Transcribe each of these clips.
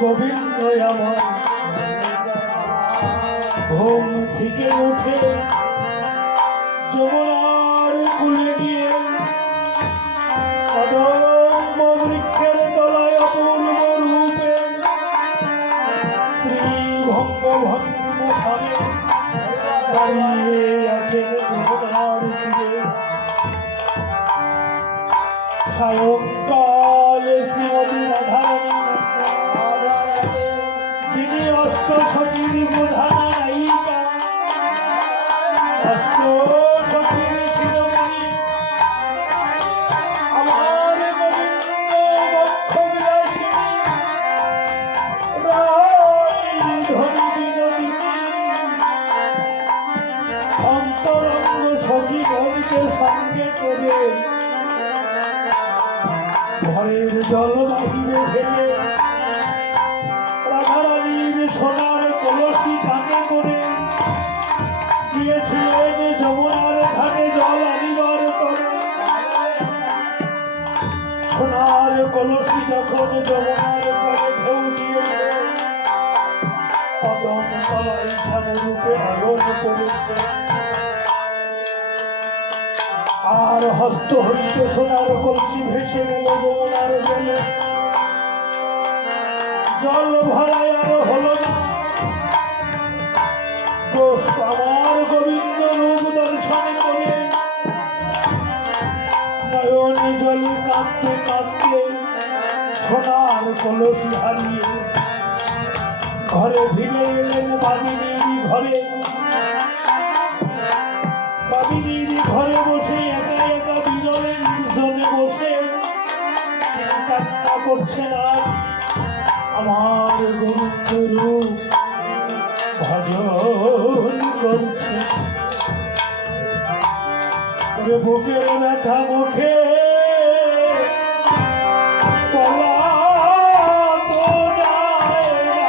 গোবিন্দ আমার ঘুম থেকে উঠে যমুনার কুলে গিয়ে কদম্ব বৃক্ষের তলায় অপূর্ব রূপে ত্রিভঙ্গ ভঙ্গিমুখানে দাঁড়িয়ে আছেন যমুনার তীরে। সায়ংকালে শ্রীমতী রাধারানী যিনি অষ্টসখীর প্রধানা নায়িকা, অষ্টসখীর শিরোমণি আমার গোবিন্দ বক্ষ বিলাসিনী রাধনী বিনোদিনী অন্তরঙ্গ সখী গণিতে সঙ্গে করে ঘরের জল বাহিরে ফেলে রাধারানীর সোনার কলসি কাঁধে করে গিয়েছিলেন যমুনার ঘাটে জল আনিবার তরে। সোনার কলসি যখন যমুনার জলে ঢেউ দিয়েছে, কদম তলায় শ্যামরূপে নয়ন পড়েছে, আর হস্ত হইতে সোনার কলসি ভেসে গেল যমুনার জলে। জল ভরায় আর হল না, আমার গোবিন্দ রূপ দর্শন করে নয়ন জল কাঁদতে কাঁদতে সোনার কলসি হারিয়ে ঘরে ফিরে এলেন বাদিনীর ঘরে। বাদিনীর ঘরে বসে একা একা বিরলে নির্জনে বসে কান্না করছেন আর আমার গোবিন্দ রূপ ভজন করছে। বুকের ব্যথা মুখে বলা তো যায় না,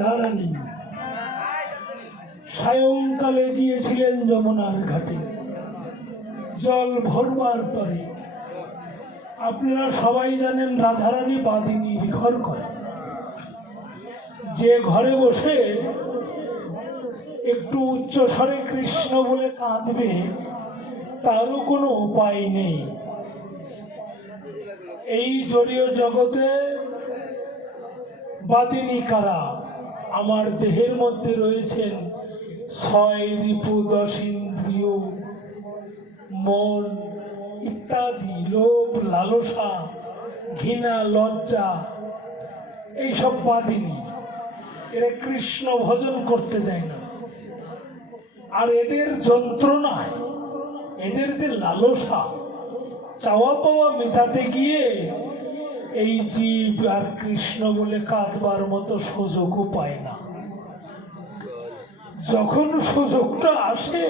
রাধারানী সায়ংকালে গিয়েছিলেন যমুনার ঘাটে জল ভরবার তরে। আপনারা সবাই জানেন রাধারানী বাদিনীর ঘর করে, যে ঘরে বসে একটু উচ্চ স্বরে কৃষ্ণ বলে কাঁদবে তারও কোনো উপায় নেই। এই জড়ীয় জগতে বাদিনী কারা? আমার দেহের মধ্যে রয়েছেন 6 রিপু, 10 ইন্দ্রিয়, মন ইত্যাদি, লোভ, লালসা, ঘৃণা, লজ্জা, এইসব বাদিনী। এরা কৃষ্ণ ভজন করতে দেয় না। আর এদের যন্ত্রণায়, এদের যে লালসা, চাওয়া পাওয়া মেটাতে গিয়ে এই জীব আর কৃষ্ণ বলে কাঁদবার মতো সুযোগও পায় না। যখন সুযোগটা আসে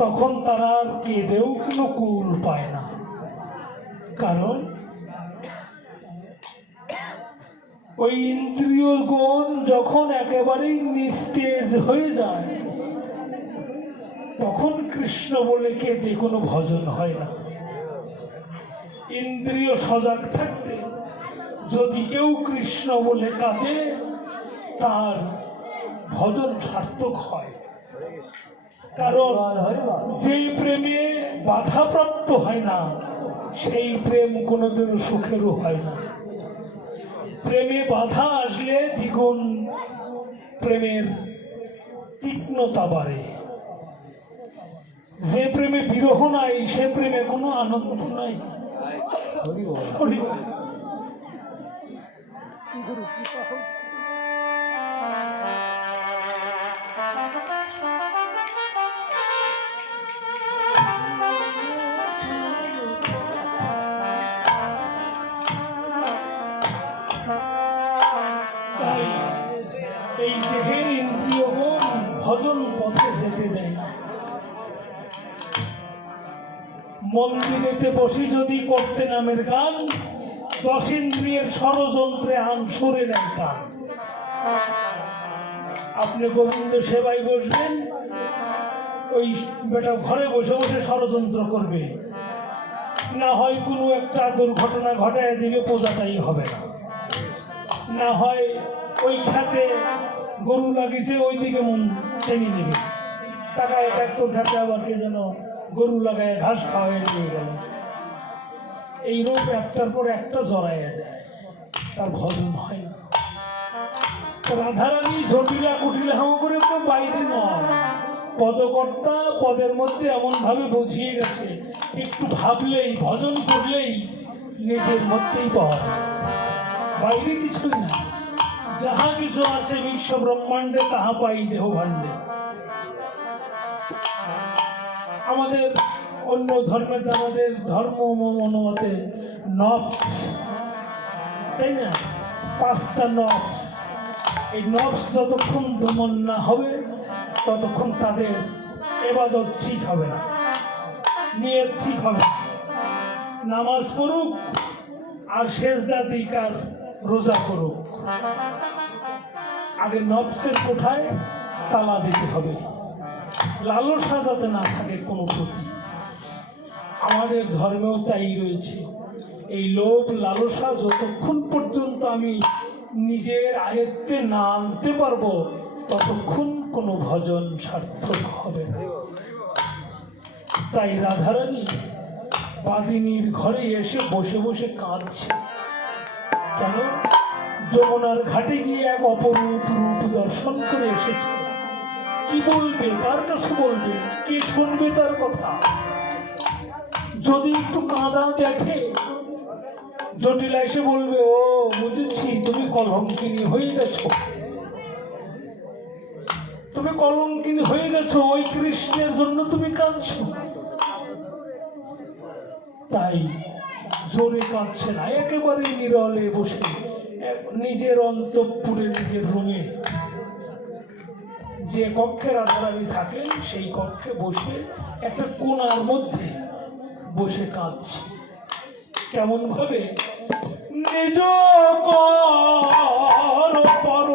তখন তারা আর কেঁদেও কোনো কুল পায় না। কারণ ওই ইন্দ্রিয় গুণ যখন একেবারেই নিস্তেজ হয়ে যায় তখন কৃষ্ণ বলে কেঁদে কোনো ভজন হয় না। ইন্দ্রিয় সজাগ থাকতে যদি কেউ কৃষ্ণ বলে কাঁদে তার ভজন সার্থক হয়। কারণ যে প্রেমে বাধাপ্রাপ্ত হয় না সেই প্রেম কোনোদিনও সুখেরও হয় না। প্রেমে বাধা আসলে দ্বিগুণ প্রেমের তীক্ষ্ণতা বাড়ে। যে প্রেমে বিরহ নাই সে প্রেমে কোনো আনন্দ নাই। এই দেহের ইন্দ্রিয়গণ ভজন পথে যেতে দেয় না। মন্দিরেতে বসি যদি করতে নামের গান, 10 ইন্দ্রিয়ের ষড়যন্ত্রে আন সরে নেয় কান। আপনি গোবিন্দ সেবায় বসবেন, ওই বেটা ঘরে বসে বসে ষড়যন্ত্র করবে, না হয় কোনো একটা দুর্ঘটনা ঘটায় দিবে, পূজাটাই হবে না। না হয় ওই খাতে গরু লাগিয়েছে ওই দিকে মন টেনে নেবে, টাকা তোর খাতে আবার কে যেন গরু লাগায় ঘাস খাওয়াই নিয়ে গেল। এই রোগ একটার পর একটা জড়াইয়া দেয়, তার ভজন হয় না। রাধারানী জটিলা কুটিলা হামা করে তো বাইরে নয়, পদকর্তা পদের মধ্যে এমন ভাবে বুঝিয়ে গেছে, একটু ভাবলেই ভজন করলেই নিজের মধ্যেই পাওয়া যায়, বাইরে কিছুই না। যাহা কিছু আছে বিশ্ব ব্রহ্মাণ্ডে তাহা পাই দেহ ভাণ্ডে। আমাদের অন্য ধর্মের আমাদের ধর্ম অনুমতে নফস, তাই না? 5টা নফস। এই নফস যতক্ষণ দমন না হবে ততক্ষণ তাদের ইবাদত ঠিক হবে না, নিয়ত ঠিক হবে না। নামাজ পড়ুক আর সেজদা দিক আর রোজা করুক, আগে নফসের কোঠায় তালা দিতে হবে, লালসা যাতে না থাকে কোনো প্রতি। আমাদের ধর্মেও তাই রয়েছে। এই লোভ লালসা যতক্ষণ পর্যন্ত আমি নিজের আয়ত্তে না আনতে পারবো ততক্ষণ কোনো ভজন সার্থক হবে না। তাই রাধারানী বাদিনীর ঘরে এসে বসে বসে কাঁদছে। কেন? যমুনার ঘাটে গিয়ে এক অপরূপ রূপ দর্শন করে এসেছে। কি বলবে, কার কাছে বলবে, কে শুনবে তার কথা? যদি একটু কাঁদা দেখে জটিলা এসে বলবে, ও বুঝেছি, তুমি কলঙ্কিনী হয়ে গেছো, তুমি কলঙ্কিনী হয়ে গেছো, ওই কৃষ্ণের জন্য তুমি কাঁদছো। তাই জোরে কাঁদছে না, একেবারে নিরলে বসে নিজের অন্তঃপুরে নিজের রুমে যে কক্ষে রাধারানী থাকেন সেই কক্ষে বসে একটা কোণার মধ্যে বসে কাঁদছে। কেমন ভাবে? নিজ কর পর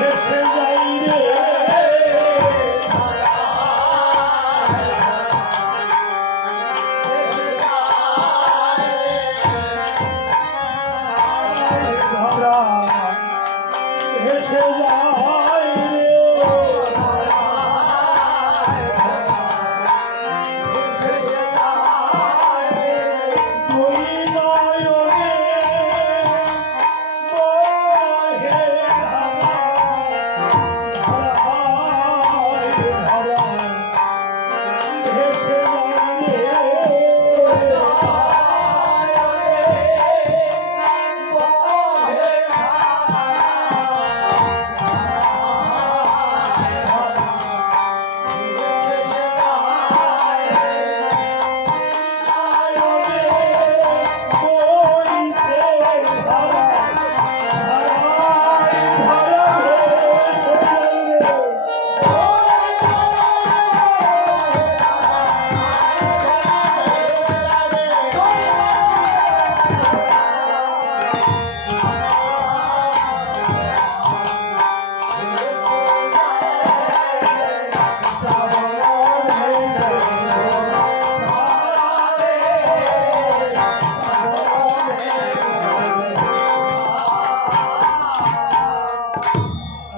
ভেসে যাই রে ধরা ভেসে যাই রে দুই নয়নে বহে ধারা ধরা ভেসে যাই রে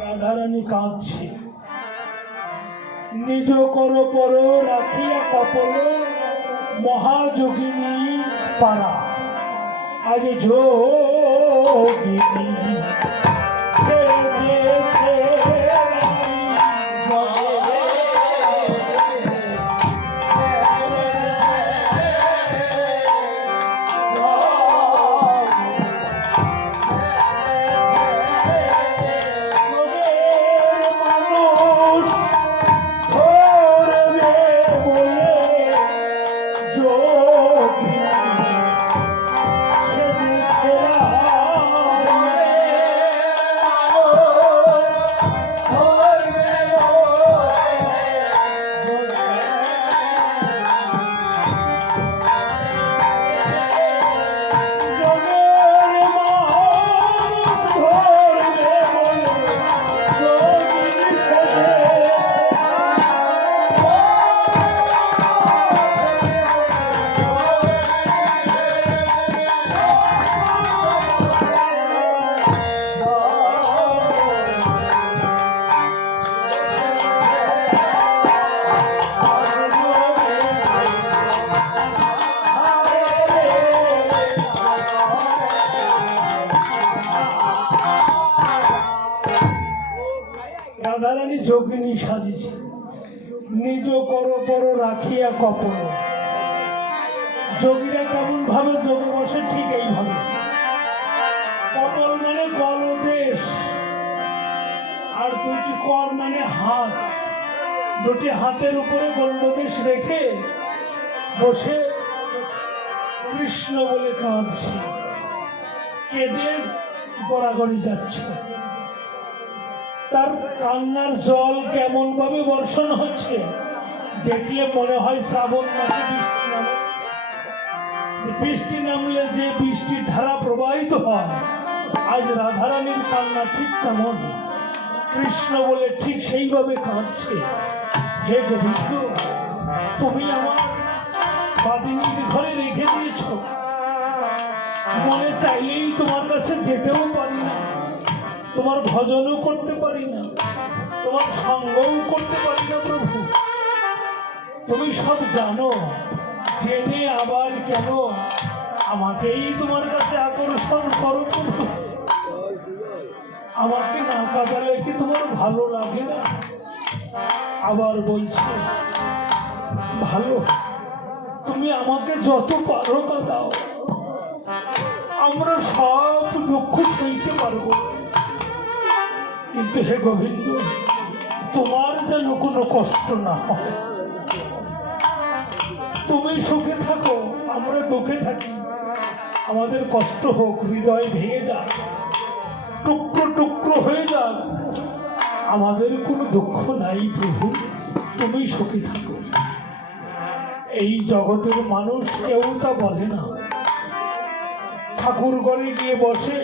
রাধারানী কাঁদছে নিজ কর পর রাখিয়া কপল মহাযোগিনী পারা আজ যোগিনী সেজেছে মানুষ ধরবে বলে যোগিনী সেজেছে রাধারানী যোগিনী সাজিছে নিজ কর পর রাখিয়া কপল যোগীরা কেমন ভাবে যোগে বসে ঠিক এইভাবে কপল মানে গলদেশ আর দুটি কর মানে হাত দুটি হাতের উপরে গলদেশ রেখে বসে কৃষ্ণ বলে কাঁদছে কেঁদে গড়াগড়ি যাচ্ছে তার কান্নার জল কেমন ভাবে বর্ষণ হচ্ছে দেখলে মনে হয় শ্রাবণ মাসে বৃষ্টি নামে বৃষ্টি নামলে যে বৃষ্টির ধারা প্রবাহিত হয় আজ রাধারানীর কান্না ঠিক তেমন কৃষ্ণ বলে ঠিক সেইভাবে কাঁদছে হে গোবিন্দ তুমি আমার বাদিনীর ঘরে রেখে দিয়েছ মনে চাইলেই তোমার কাছে যেতেও পারি না তোমার ভজনও করতে পারি না তোমার সঙ্গও করতে পারি না প্রভু তুমি সব জানো জেনে আবার কেন আমাকেই তোমার কাছে আকর্ষণ করো প্রভু আমাকে না কাঁদালে কি তোমার ভালো লাগে না আবার বলছে ভালো তুমি আমাকে যত পারো কাঁদাও আমরা সব দুঃখ সইতে পারবো কিন্তু হে গোবিন্দ তোমার যেন কোনো কষ্ট না হয় তুমি সুখে থাকো আমরা দুঃখে থাকি আমাদের কষ্ট হোক হৃদয় ভেঙে যাক টুকরো টুকরো হয়ে যাক আমাদের কোনো দুঃখ নাই প্রভু তুমি সুখী থাকো এই জগতের মানুষ কেউ তা বলে না ঠাকুর ঘরে গিয়ে বসে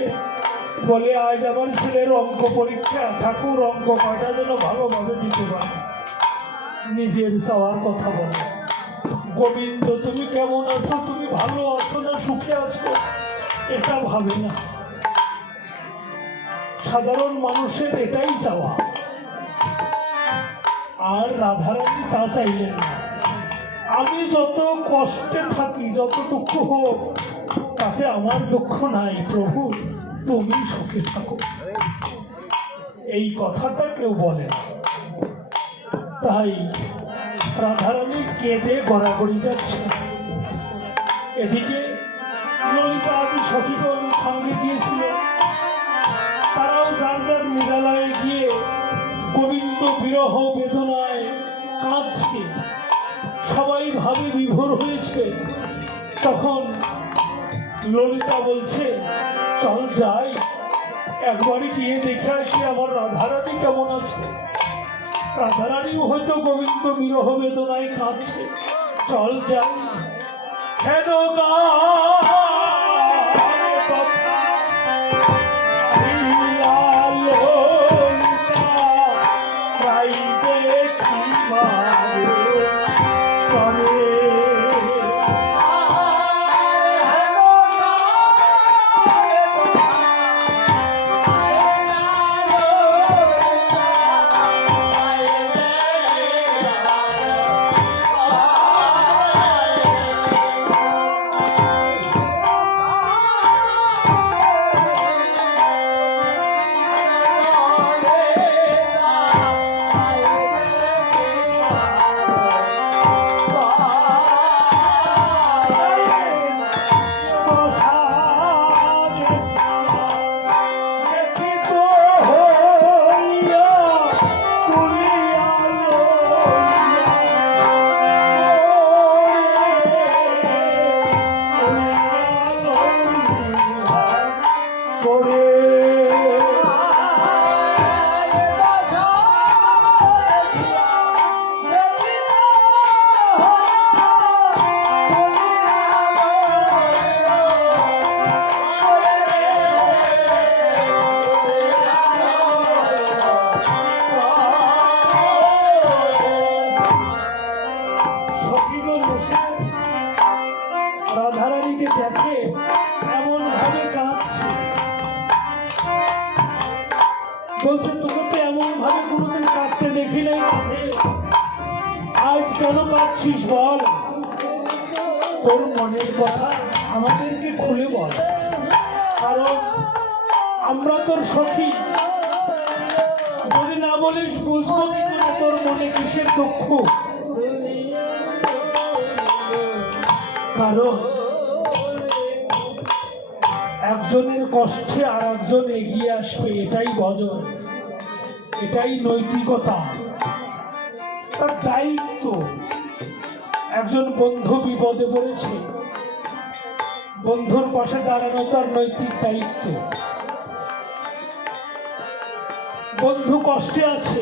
বলে আজ আমার ছেলের অঙ্ক পরীক্ষা, ঠাকুর অঙ্ক কয়টা যেন ভালোভাবে দিতে পারে। নিজের চাওয়ার কথা বলে, গোবিন্দ তুমি কেমন আছো, তুমি ভালো আছো না সুখে আছো, এটা ভাবে না। সাধারণ মানুষের এটাই চাওয়া। আর রাধারানী তা চাইলেন না। আমি যত কষ্টে থাকি, যত দুঃখ হোক, তাতে আমার দুঃখ নাই, প্রভু তুমি সুখে থাকো। এই কথাটা কেউ বলে না। তাই রাধারানী কেঁদে গড়াগড়ি যাচ্ছে। এদিকে ললিতা আদি সখীগণ সঙ্গে গিয়েছিল, তারাও যার যার মৃগালয়ে গিয়ে গোবিন্দ বিরহ বেদনায় কাঁদছে, সবাই ভাবে বিভোর হয়েছে। তখন ললিতা বলছে, চল যাই, একবারই গিয়ে দেখে আসি আমার রাধারানী কেমন আছে। রাধারানীও হয়তো গোবিন্দ বিরহ বেদনায় কাঁদছে, চল যাই। হেন রাধারানীকে দেখে এমন ভাবে কাঁদছে, বলছে তোকে তো এমন ভাবে কোনোদিন কাঁদতে দেখি নাই, আজ কেন কাঁদছিস বল, তোর মনের কথা আমাদেরকে খুলে বল, কারণ আমরা তোর সখী, যদি না বলিস বুঝবো কি করে তোর মনে কিসের দুঃখ। কারণ একজনের কষ্টে আর একজন এগিয়ে আসবে, এটাই ভজন, এটাই নৈতিকতা, তার দায়িত্ব। একজন বন্ধু বিপদে পড়েছে, বন্ধুর পাশে দাঁড়ানো তার নৈতিক দায়িত্ব। বন্ধু কষ্টে আছে,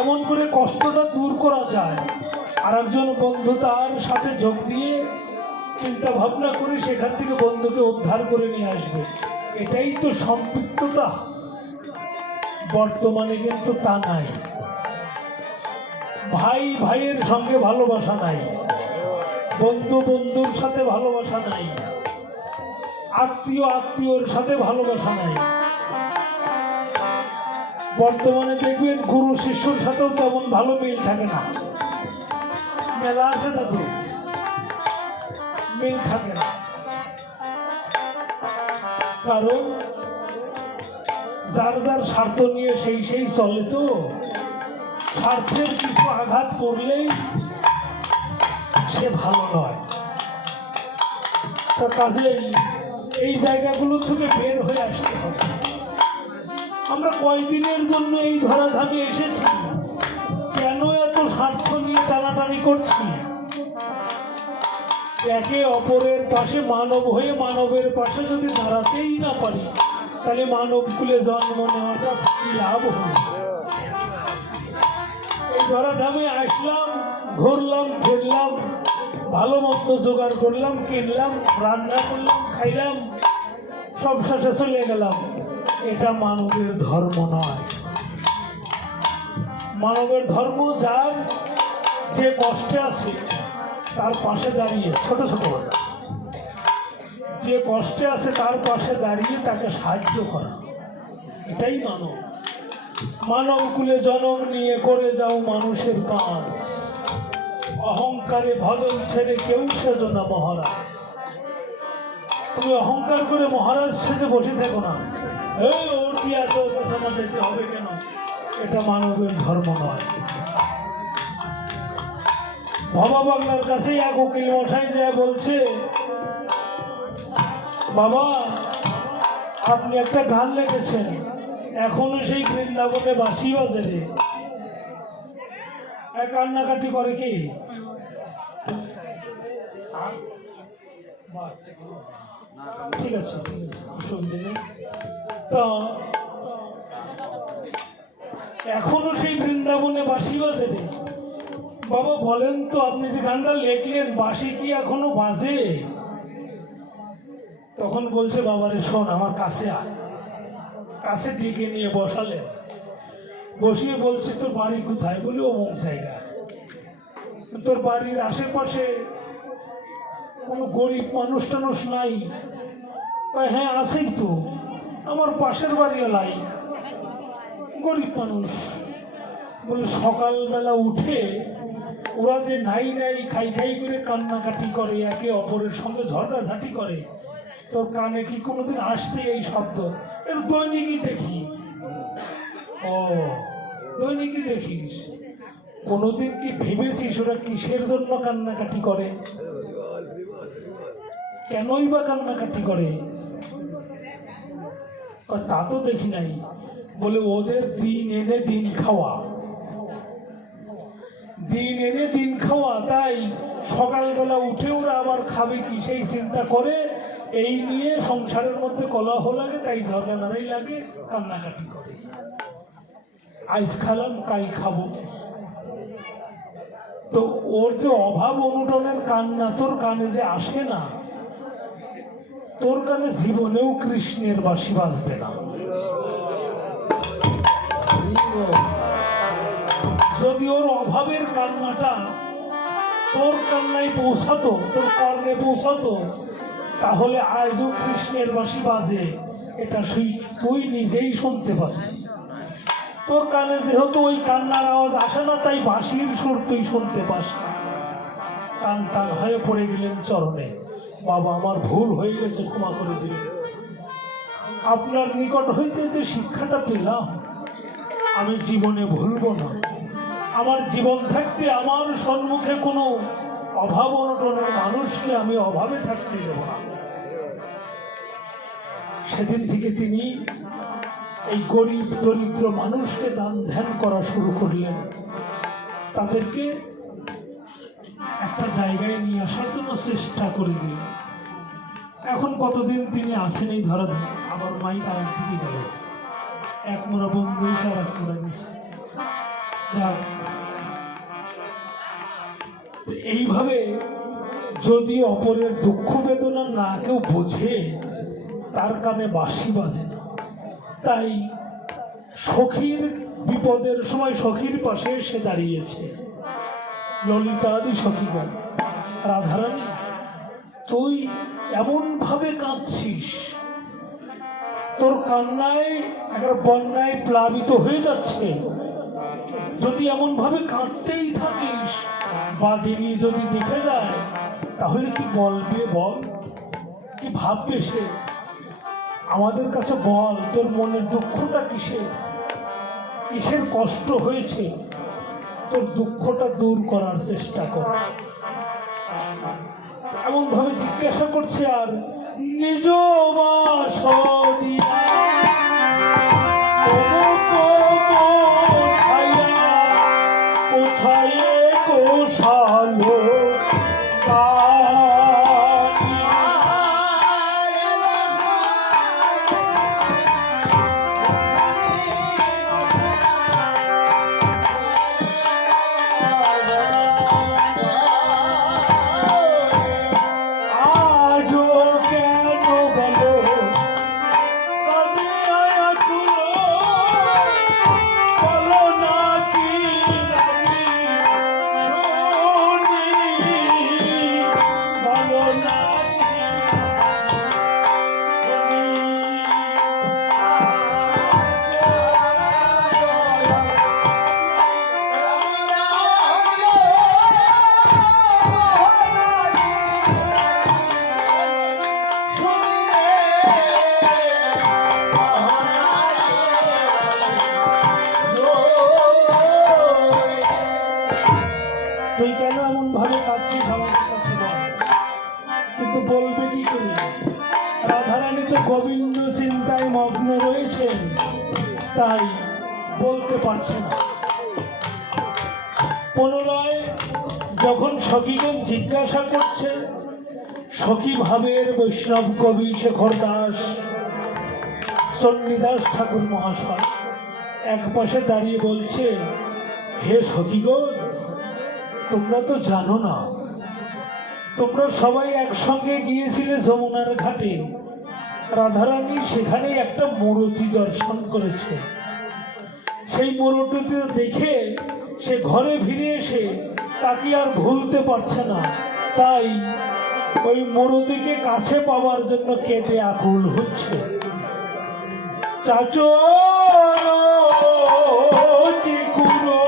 এমন করে কষ্টটা দূর করা যায়, আর একজন বন্ধু তার সাথে যোগ দিয়ে চিন্তা ভাবনা করে সেখান থেকে বন্ধুকে উদ্ধার করে নিয়ে আসবে, এটাই তো সম্পৃক্ততা। বর্তমানে কিন্তু তা নাই। ভাই ভাইয়ের সঙ্গে ভালোবাসা নাই, বন্ধু বন্ধুর সাথে ভালোবাসা নাই, আত্মীয় আত্মীয়র সাথে ভালোবাসা নাই। বর্তমানে দেখবেন গুরু শিষ্যর সাথেও তেমন ভালো মিল থাকে না, মেলা আছে তাদের মিল থাকে না। কারণ যার যার স্বার্থ নিয়ে সেই চলে, তো স্বার্থের কিছু আঘাত করলেই সে ভালো নয়। তার কাজে এই জায়গাগুলো থেকে বের হয়ে আসতে হবে। আমরা কয়দিনের জন্য এই ধরাধামে এসেছি, কেন এত স্বার্থ নিয়ে টানাটানি করছি? একে অপরের পাশে মানব হয়ে মানবের পাশে যদি দাঁড়াতেই না পারি, তাহলে মানব কুলে জন্ম নেওয়াটা কি লাভ হবে? এই ধরাধামে আসলাম, ঘুরলাম ফিরলাম, ভালো মন্দ জোগাড় করলাম, কিনলাম, রান্না করলাম, খাইলাম, সব শেষে চলে গেলাম। এটা মানবের ধর্ম নয়। মানবের ধর্ম যার যে কষ্টে আছে তার পাশে দাঁড়িয়ে, ছোট ছোট কথা, যে কষ্টে আছে তার পাশে দাঁড়িয়ে তাকে সাহায্য করা, এটাই মানব। মানব কুলে জন্ম নিয়ে করে যাও মানুষের কাজ, অহংকারে ভজন ছেড়ে কেউ সেজো না মহারাজ। তুমি অহংকার করে মহারাজ সেজে বসে থেকো না, এই ওর কি আছে, ওর কাছে আমার যেতে হবে কেন, এটা মানবের ধর্ম নয়। বাবা বাংলার কাছে এক উকিল মশাই যায় বলছে, বাবা আপনি একটা গান লিখেছেন, এখনো সেই বৃন্দাবনে বাঁশি বাজে রে। কান্নাকাটি করে কি? ঠিক আছে, অসুবিধা নেই। তো এখনো সেই বৃন্দাবনে বাঁশি বাজে রে। বাবা বলেন তো, আপনি যে গানটা লেখলেন বাঁশি কি এখনো বাজে? তখন বলছে, বাবারে শোন, আমার কাছে আয়। কাছে ডেকে নিয়ে বসালেন, বসিয়ে বলছে, তোর বাড়ি কোথায়? বলে অমুক জায়গায়। তোর বাড়ির আশেপাশে কোনো গরিব মানুষ টানুষ নাই? হ্যাঁ আছেই তো, আমার পাশের বাড়ি এলাই গরিব মানুষ। বলে সকালবেলা উঠে ওরা যে নাই নাই খাই খাই করে কান্নাকাটি করে, একে অপরের সঙ্গে ঝগড়াঝাটি করে, তোর কানে কি কোনোদিন আসছে এই শব্দ? এর দৈনিকই দেখি। ও দৈনিকই দেখিস, কোনোদিন কি ভেবেছিস ওরা কিসের জন্য কান্নাকাটি করে? কেনই বা কান্নাকাটি করে? তা তো দেখি নাই। বলে ওদের দিন এনে দিন খাওয়া, দিন এনে দিন খাওয়া, তাই সকালবেলা উঠে ওরা আবার খাবে কি সেই চিন্তা করে। এই নিয়ে সংসারের মধ্যে কলহ লাগে, তাই ঝগড়া লড়াই লাগে, কান্নাকাটি করে। আজ খালাম কাল খাবো। তো ওর যে অভাব অনুটনের কান্না তোর কানে যে আসে না, তোর কানে জীবনেও কৃষ্ণের বাঁশি বাজবে না। যদি ওর অভাবের কান্নাটা তোর কান্নায় পৌঁছাতো, তোর কর্ণে পৌঁছাতো, তাহলে আজও কৃষ্ণের বাঁশি বাজে, এটা তুই নিজেই শুনতে পারিস। তোর কানে যেহেতু ওই কান্নার আওয়াজ আসে না, তাই বাঁশির সুর তুই শুনতে পাস না। টান টান হয়ে পড়ে গেলেন চরণে, বাবা আমার ভুল হয়ে গেছে, ক্ষমা করে দিলেন। আপনার নিকট হইতে যে শিক্ষাটা পেলাম আমি জীবনে ভুলব না। আমার জীবন থাকতে আমার সম্মুখে কোনো অভাব অনটনের মানুষকে আমি অভাবে থাকতে দেব না। সেদিন থেকে তিনি এই গরিব দরিদ্র মানুষকে দান ধ্যান করা শুরু করলেন, তাদেরকে একটা জায়গায় নিয়ে আসার জন্য চেষ্টা করে দিলেন। এখন কতদিন তিনি আছেন এই ধরা, আবার মাইক আর একদিকে গেল, এক মোড়া বন্ধু আর এক মোড়া গেছে। যাক, এইভাবে যদি অপরের দুঃখ বেদনা না কেউ বোঝে, তার কানে বাঁশি বাজে না। তাই সখীর বিপদের সময় সখীর পাশে এসে দাঁড়িয়েছে ললিতা আদি সখীগণ। রাধারানী, তুই এমন ভাবে কাঁদছিস, তোর কান্নায় একটা বন্যায় প্লাবিত হয়ে যাচ্ছে। যদি এমন ভাবে কাঁদতেই থাকিস, বাদিনী যদি দেখে যায়, তাহলে কি বলবে বল? কি ভাববে সে? আমাদের কাছে বল, তোর মনের দুঃখটা কিসের? কিসের কষ্ট হয়েছে? তোর দুঃখটা দূর করার চেষ্টা কর। এমন ভাবে জিজ্ঞাসা করছে, আর নিজ বাস দিয়া কোথায় কোষালো যেতে পারছে না। পুনরায় যখন সখীগণ জিজ্ঞাসা করছে, সখী ভাবের বৈষ্ণব কবি শেখর দাস, চণ্ডীদাস ঠাকুর মহাশয় এক পাশে দাঁড়িয়ে বলছে, হে সখীগণ, তোমরা তো জানো না, তোমরা সবাই একসঙ্গে গিয়েছিলে যমুনার ঘাটে। রাধারানী সেখানে একটা মূর্তি দর্শন করেছে। সেই মূর্তিতে দেখে সে ঘরে ফিরে এসে তাকে আর ভুলতে পারছে না। তাই ওই মূর্তিকে কাছে পাওয়ার জন্য কেঁদে আকুল হচ্ছে। চাচো চিকুরো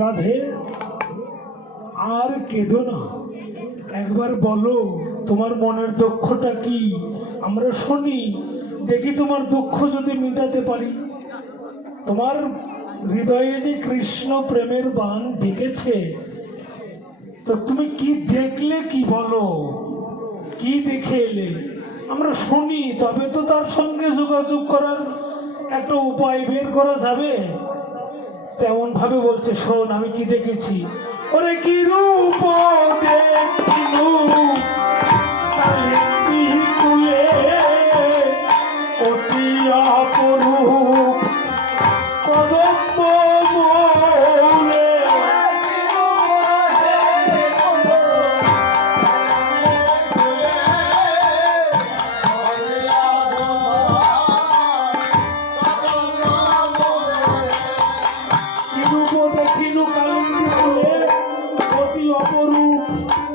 রাধে, আর কেঁদো না, একবার বলো তোমার মনের দুঃখটা কি, আমরা শুনি, দেখি তোমার দুঃখ যদি মিটাতে পারি। তোমার হৃদয়ে যে কৃষ্ণ প্রেমের বাণ ডেকেছে, তো তুমি কি দেখলে, কি বলো, কি দেখে এলে আমরা শুনি, তবে তো তার সঙ্গে যোগাযোগ করার একটা উপায় বের করা যাবে। তেমন ভাবে বলছে, শোন আমি কি দেখেছি। ওরে কি রূপ দেখিলু কালিন্দী কুলে, অতি অপরূপ কদম্ব মূলে। দেখিলু কালিন্দী কুলে, অতি অপরূপ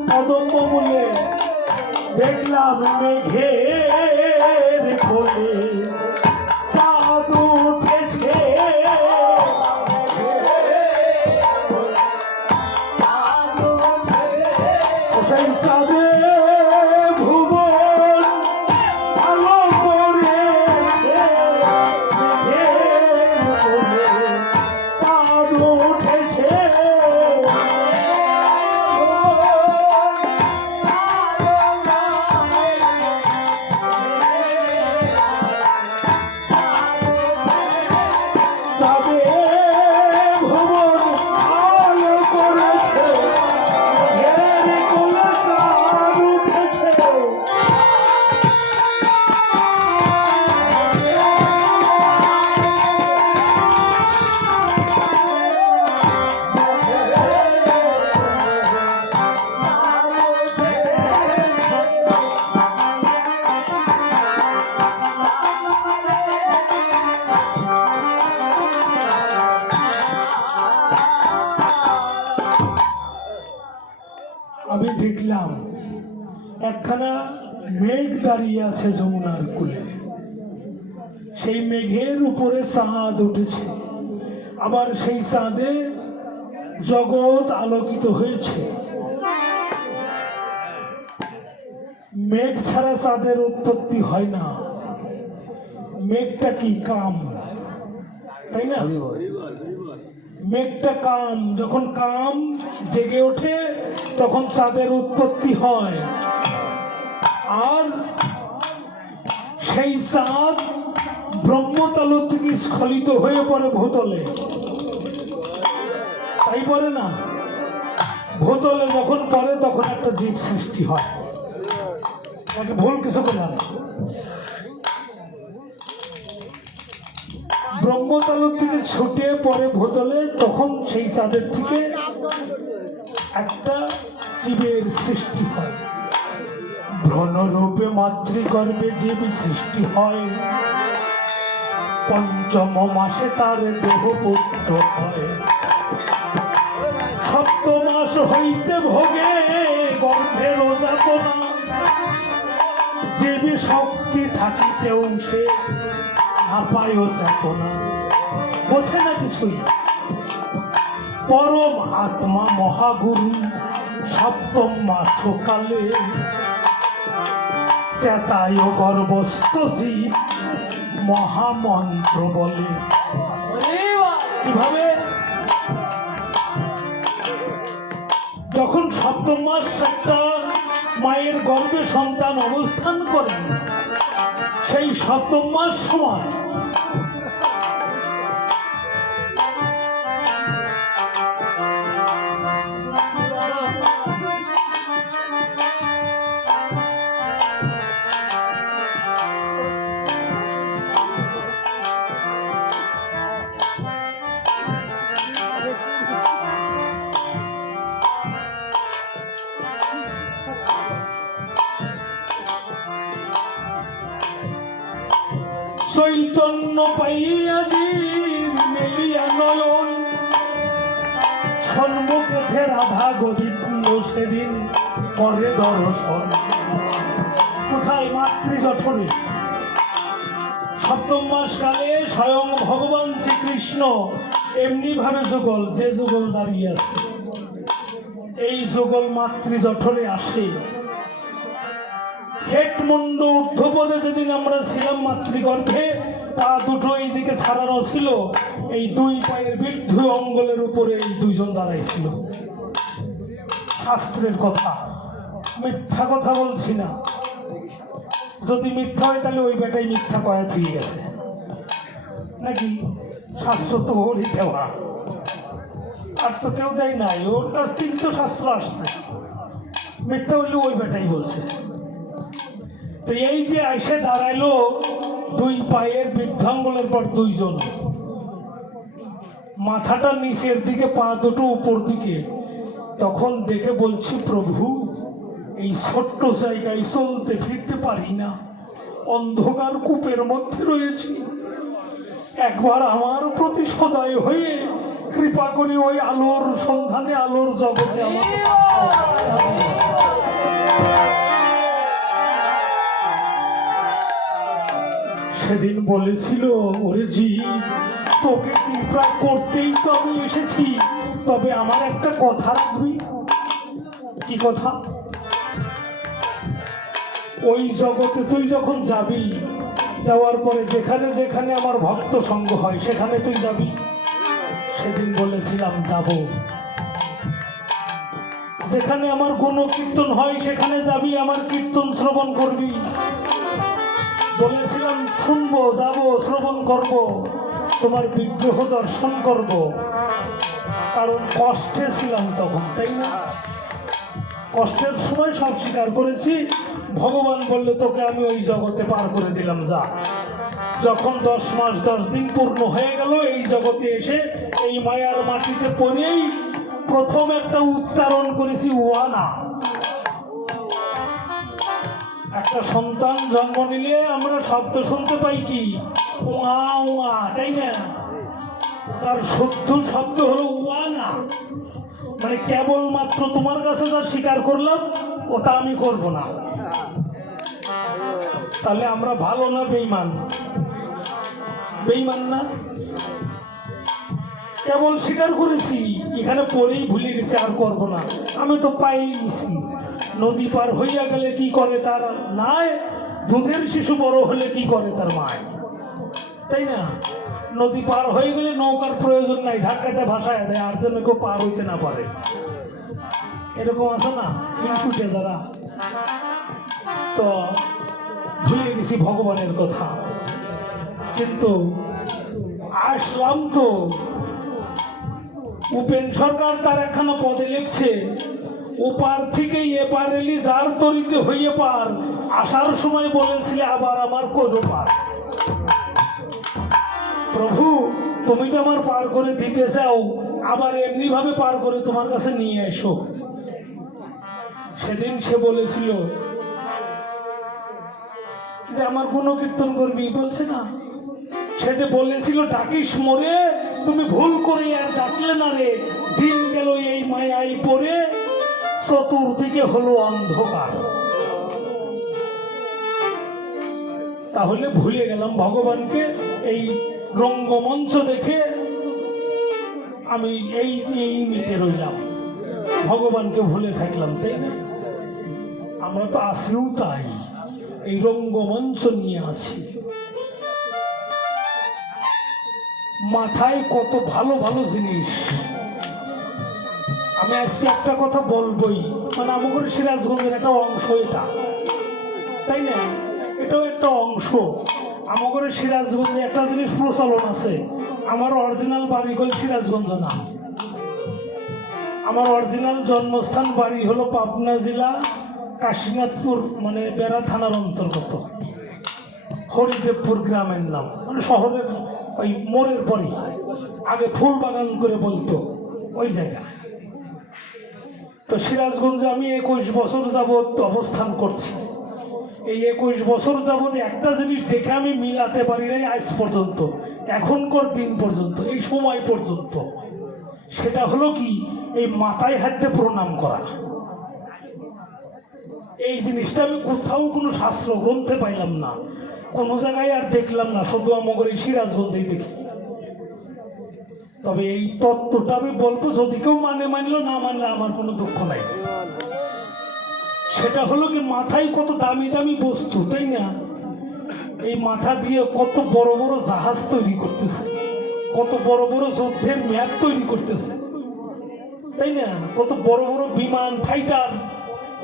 কদম্ব মূলে। দেখলাম মেঘের কোলে চাঁদ উঠেছে, সেই চাঁদে ভুবন আলো করেছে মেঘের কোলে। আমি দেখলাম একখানা মেঘ দাঁড়িয়ে আছে যমুনার কূলে, সেই মেঘের উপরে চাঁদ উঠেছে, আবার সেই চাঁদে জগৎ আলোকিত হয়েছে। মেঘ ছাড়া চাঁদের উৎপত্তি হয় না। মেঘটা কি? কাম, তাই না? মেঘটা কাম, যখন কাম জেগে ওঠে তখন চাঁদের উৎপত্তি হয়। আর সেই চাঁদ ব্রহ্মতালু থেকে স্খলিত হয়ে পড়ে ভূতলে, তাই পড়ে না? ভূতলে যখন পড়ে তখন একটা জীব সৃষ্টি হয়। নাকি ভুল কিছু করলাম? ব্রহ্মতালু থেকে ছুটে পড়ে ভূতলে, তখন সেই চাঁদের থেকে একটা জীবের সৃষ্টি হয়। ভ্রণরূপে মাতৃগর্ভে জীব সৃষ্টি হয়, পঞ্চম মাসে তার দেহ পুষ্ট হয়। সপ্তম মাস হইতে ভোগে গর্ভের যাতনা, জীব শক্তি থাকিতেও সে না পায় চেতনা। বোঝে না কিছুই। পরম আত্মা মহাগুরু সপ্তম মাস কালে চেতায় গর্ভস্থ জীব মহামন্ত্র বলে। কিভাবে? যখন সপ্তম মাস একটা মায়ের গর্ভে সন্তান অবস্থান করেন, সেই সপ্তম মাস সময় চৈতন্য পাইয়া জীব মেলিয়া নয়ন, সন্মুখে রাধা গোবিন্দ সেদিন করে দর্শন। কোথায়? মাতৃজঠনে। সপ্তম মাস কালে স্বয়ং ভগবান শ্রীকৃষ্ণ এমনি ভাবে যুগল, যে যুগল দাঁড়িয়ে আছে, এই যুগল মাতৃজঠনে আসে। হেটমুন্ড ঊর্ধ্বপদে যেদিন আমরা ছিলাম মাতৃগর্ভে, পা দুটো এইদিকে ছাড়ানো ছিল, এই দুই পায়ের বৃদ্ধ অঙ্গলের উপরে এই দুইজন দাঁড়াইছিল। শাস্ত্রের কথা, মিথ্যা কথা বলছি না। যদি মিথ্যা হয় তাহলে ওই বেটাই মিথ্যা কয়া থুয়ে গেছে, নাকি? শাস্ত্র তো ওরই দেওয়া, আর তো কেউ দেয় নাই। ওর কাছ থেকে তো শাস্ত্র আসছে। মিথ্যা হইলে ওই বেটাই বলছে। তো এই যে এসে দাঁড়াইলো দুই পায়ের বৃদ্ধাঙ্গুলের পর দুইজন, মাথাটা নিচের দিকে, পা দুটো উপর দিকে, তখন দেখে বলছি, প্রভু এই ছোট্ট জায়গায় চলতে ফিরতে পারি না, অন্ধকার কূপের মধ্যে রয়েছি, একবার আমার প্রতি সদয় হয়ে কৃপা করে ওই আলোর সন্ধানে, আলোর জগতে আমার। সেদিন বলেছিল, ওরে জীব, তোকে কৃপা করতেই তো আমি এসেছি, তবে আমার একটা কথা রাখবি। কি কথা? ওই জগতে তুই যখন যাবি, যাওয়ার পরে যেখানে যেখানে আমার ভক্ত সঙ্গ হয় সেখানে তুই যাবি। সেদিন বলেছিলাম যাব। যেখানে আমার গুণ কীর্তন হয় সেখানে যাবি, আমার কীর্তন শ্রবণ করবি। বলেছিলাম শুনবো, যাব, শ্রবণ করব, তোমার বিগ্রহ দর্শন করব, কারণ কষ্টে ছিলাম তখন, তাই না? কষ্টের সময় সব স্বীকার করেছি। ভগবান বললে তোকে আমি ওই জগতে পার করে দিলাম, যা। যখন 10 মাস 10 দিন পূর্ণ হয়ে গেল, এই জগতে এসে এই মায়ার মাটিতে পড়েই প্রথম একটা উচ্চারণ করেছি, ওয়ানা। একটা সন্তান জন্ম নিলে আমরা শব্দ শুনতে পাই কি? ওয়া ওয়া, তাই না? তার শুদ্ধ শব্দ হলো ওয়া মানে কেবলমাত্র তোমার কাছে যা স্বীকার করলাম ওটা আমি করব না। তাহলে আমরা ভালো না বেঈমান? বেঈমান না? কেবল স্বীকার করেছি, এখানে পড়েই ভুলে গেছি, আর করব না। আমি তো পাই গেছি, নদী পার হইয়া গেলে কি করে তার নাই, দুধের শিশু বড় হলে কি করে তার মায়, তাই না? নদী পার হয়ে গেলে নৌকার প্রয়োজন নাই, ধাক্কাতে ভাসায় দেয় আর যেন কেউ পার হইতে না পারে। এরকম আছে না হিংসুটে যারা? তো ভুলে গেছি ভগবানের কথা। কিন্তু আসলাম তো, উপেন সরকার তার একখানা পদে লিখছে, ওপার থেকে এপার এলি যার তরিতে হইয়ে পার, আসার সময় বলেছিলে আবার আমার কোনো পার। প্রভু তুমি তো আমার পার করে দিতে চাও, আবার এমনি ভাবে পার করে তোমার কাছে নিয়ে এসো। সেদিন সে বলেছিল যে আমার গুণ কীর্তন করবি, বলছে না? সে যে বলেছিল ডাকিস মোরে, তুমি ভুল করে আর ডাকলে না রে, দিন গেল এই মায়াই পড়ে, চতুর্দিকে হলো অন্ধকার। তাহলে ভুলে গেলাম ভগবানকে, এই রঙ্গমঞ্চ দেখে আমি এই মিতে রইলাম, ভগবানকে ভুলে থাকলাম, তাই না? আমরা তো আসিও তাই, এই রঙ্গমঞ্চ নিয়ে আছি। মাথায় কত ভালো ভালো জিনিস। আমি আজকে একটা কথা বলবই, মানে আমাদের সিরাজগঞ্জের একটা অংশ এটা, তাই না? এটাও একটা অংশ। আমাদের সিরাজগঞ্জে একটা জিনিস প্রচলন আছে, আমার অরিজিনাল বাড়ি হল সিরাজগঞ্জ না, আমার অরিজিনাল জন্মস্থান বাড়ি হলো পাবনা জেলা কাশীনাথপুর, মানে বেড়া থানার অন্তর্গত, হরিদেবপুর গ্রামের নাম, মানে শহরের ওই মোড়ের পরে, আগে ফুল বাগান করে বলতো ওই জায়গা। তো সিরাজগঞ্জে আমি 21 বছর যাবৎ অবস্থান করছি। এই 21 বছর যাবৎ একটা জিনিস দেখে আমি মিলাতে পারি নাই আজ পর্যন্ত, এখনকার দিন পর্যন্ত, এই সময় পর্যন্ত। সেটা হলো কি, এই মাথায় হাত দিয়ে প্রণাম করা। এই জিনিসটা আমি কোথাও কোনো শাস্ত্র গ্রন্থে পাইলাম না, কোনো জায়গায় আর দেখলাম না, শুধু আমাদের এই সিরাজগঞ্জেই দেখি। তবে এই তত্ত্বটা আমি বলবো, যদি কেউ মানলো, না মানলে আমার কোনো দুঃখ নাই। সেটা হলো কি, মাথায় কত দামি দামি বস্তু, তাই না? এই মাথা দিয়ে কত বড় বড় জাহাজ তৈরি করতেছে, কত বড় বড় যুদ্ধের ম্যাপ তৈরি করতেছে, তাই না? কত বড় বড় বিমান, ফাইটার,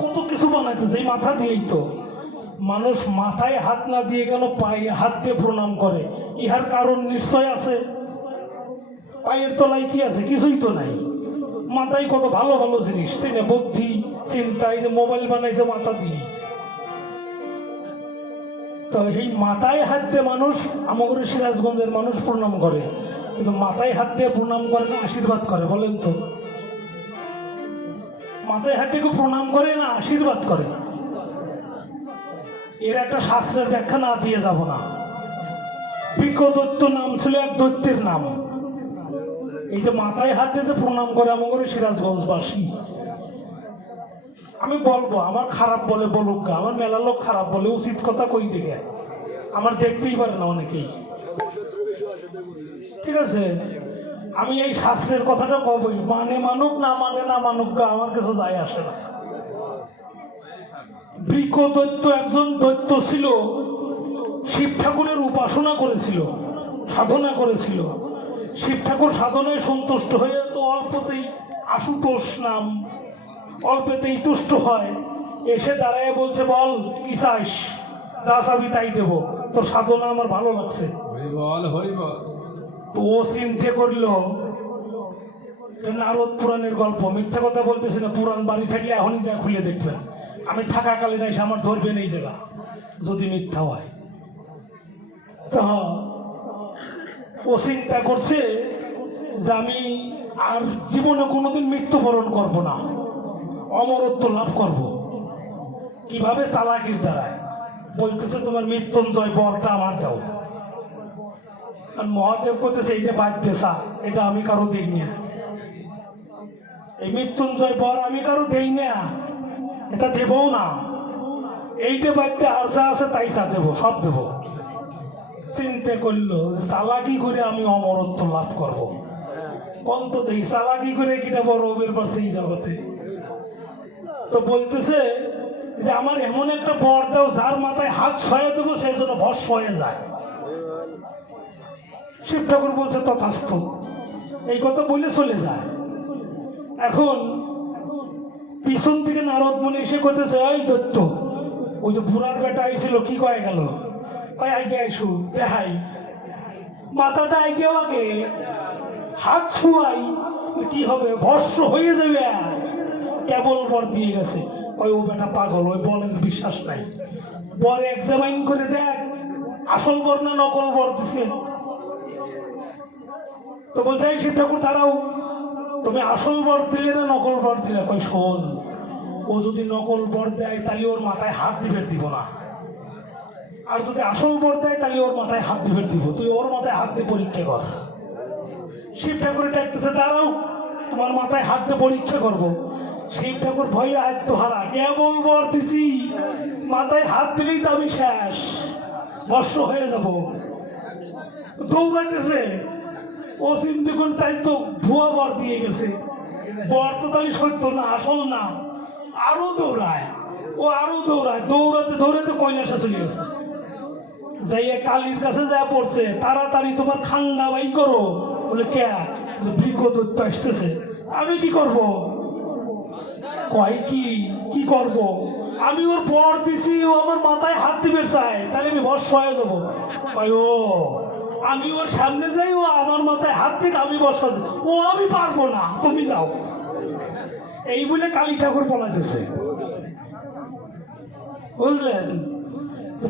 কত কিছু বানাইতেছে এই মাথা দিয়েই। তো মানুষ মাথায় হাত না দিয়ে কেন পায়ে হাত দিয়ে প্রণাম করে? ইহার কারণ নিশ্চয় আছে। পায়ের তলায় কি আছে? কিছুই তো নাই। মাথায় কত ভালো ভালো জিনিস, তাই না? বুদ্ধি, চিন্তা, এই যে মোবাইল বানাইছে মাথা দিয়ে। তো এই মাথায় হাত দিয়ে মানুষ, আমাদের সিরাজগঞ্জের মানুষ প্রণাম করে, কিন্তু মাথায় হাত দিয়ে প্রণাম করে না আশীর্বাদ করে? বলেন তো, মাথায় হাত দিয়ে প্রণাম করে না আশীর্বাদ করে? এর একটা শাস্ত্রের ব্যাখ্যা না দিয়ে যাব না। বিকদৈত্য নাম ছিল এক দৈত্যের নাম। এই যে মাথায় হাত দিয়ে যে প্রণাম করে আমাদের সিরাজগঞ্জবাসী, আমি বলবো, আমার খারাপ বলে বলুক গা, আমার মেলা লোক খারাপ বলে, উচিত কথা কই দেখে আমার দেখতেই পারে না অনেকেই, ঠিক আছে? আমি এই শাস্ত্রের কথাটা কবই, মানে মানুক না মানে না মানুক গা, আমার কিছু যায় আসে না। বৃকদৈত্য একজন দৈত্য ছিল, শিব ঠাকুরের উপাসনা করেছিল, সাধনা করেছিল। শিব ঠাকুর সাধনায় সন্তুষ্ট হয়ে তো অল্পতেই, আশুতোষ নাম, অল্পতেই তুষ্ট হয়। এসে দাঁড়ায় বলছে, বল কি চাইস, যা চাবি তাই দেব, তোর সাধনা আমার ভালো লাগছে। তো ও চিন্তা করলো, নারদ পুরাণের গল্প, মিথ্যা কথা বলতেছি না, পুরাণ বাড়ি থাকলে এখনই যা খুলে দেখবেন, আমি থাকাকালীন এসে আমার ধরবেন এই জায়গা যদি মিথ্যা হয়। তো ও চিন্তা করছে যে আমি আর জীবনে কোনোদিন মৃত্যুবরণ করব না, অমরত্ব লাভ করব। কিভাবে? চালাকির দ্বারায়। বলতেছে, তোমার মৃত্যুঞ্জয় বরটা আমার দাও। আর মহাদেব করতেছে, এইটা বাদ দেশা, এটা আমি কারো দিই না। এই মৃত্যুঞ্জয় বর আমি কারো দেই না, এটা দেবও না। এইটা বাড়িতে আর যা আছে তাই চা দেবো, সব দেবো। চিন্তা করলো চালাকি করে আমি অমরত্ব লাভ করব। কন্ত দেই চালাকি করে কিনা বড় ওবের পারছে এই জগতে। তো বলতেছে যে আমার এমন একটা বর দাও যার মাথায় হাত ছয়ে দেবো সেই জন্য ভস্ম হয়ে যায়। শিব ঠাকুর বলছে তথাস্তু, এই কথা বলে চলে যায়। এখন পিছন থেকে নারদ মুনি এসে করতেছে, ওই দত্ত, ওই যে বুড়ার বেটা আইছিল কি কয়ে গেল? কয় আগে আইসু দেখাই, মাথাটা আগে আগে হাত ছুয়াই, কি হবে? ভস্ম হয়ে যাবে। কেবল বর দিয়ে গেছে। কয় ও বেটা পাগল, ওই বলের বিশ্বাস নাই। বর এক্সামাইন করে দেখ আসল বর না নকল বর দিছে। তো বলছে শিব ঠাকুর দাঁড়াও, তুমি আসল বর দিলে না নকল বর দিলে? কই শোন, ও যদি নকল বর দেয় তাহলে ওর মাথায় হাত দিবে দিব না, আর যদি আসল বর দেয় তাহলে ওর মাথায় হাত দিবে দিব। তুই ওর মাথায় হাত দিয়ে পরীক্ষা কর। শিব ঠাকুর ডাকতেছে, দাঁড়াও, তোমার মাথায় হাত দিয়ে পরীক্ষা করবো। শিব ঠাকুর ভয়ে আত্মহারা, কেবল বর দিছি, মাথায় হাত দিলেই তো আমি শেষ, ভস্ম হয়ে যাব। দৌড়াইতেছে। ও চিন্তা করে তাই তো ভুয়া বর দিয়ে গেছে, বর তো তাহলে সত্য না, আসল না। আরো দৌড়ায়, ও আরো দৌড়ায়, দৌড়াতে দৌড়াতে কৈলাসে চলে গেছে। যাইয়া কালীর কাছে যা পড়ছে, তাড়াতাড়ি তোমার খাঙ্গা বাই করো। বলে কে? বৃকদত্ত আসতেছে। আমি কি করব? কয় কি করব? আমি ওর বর দিছি, ও আমার মাথায় হাত দিবে চাই, তাহলে আমি ভস্ম হয়ে যাবো। কয় ও, আমি ওর সামনে যাই, ও আমার মাথায় হাত দিক, আমি ভস্ম হয়ে যাবো। ও আমি পারবো না, তুমি যাও। এই বলে কালী ঠাকুর পলাইতেছে। বুঝলেন?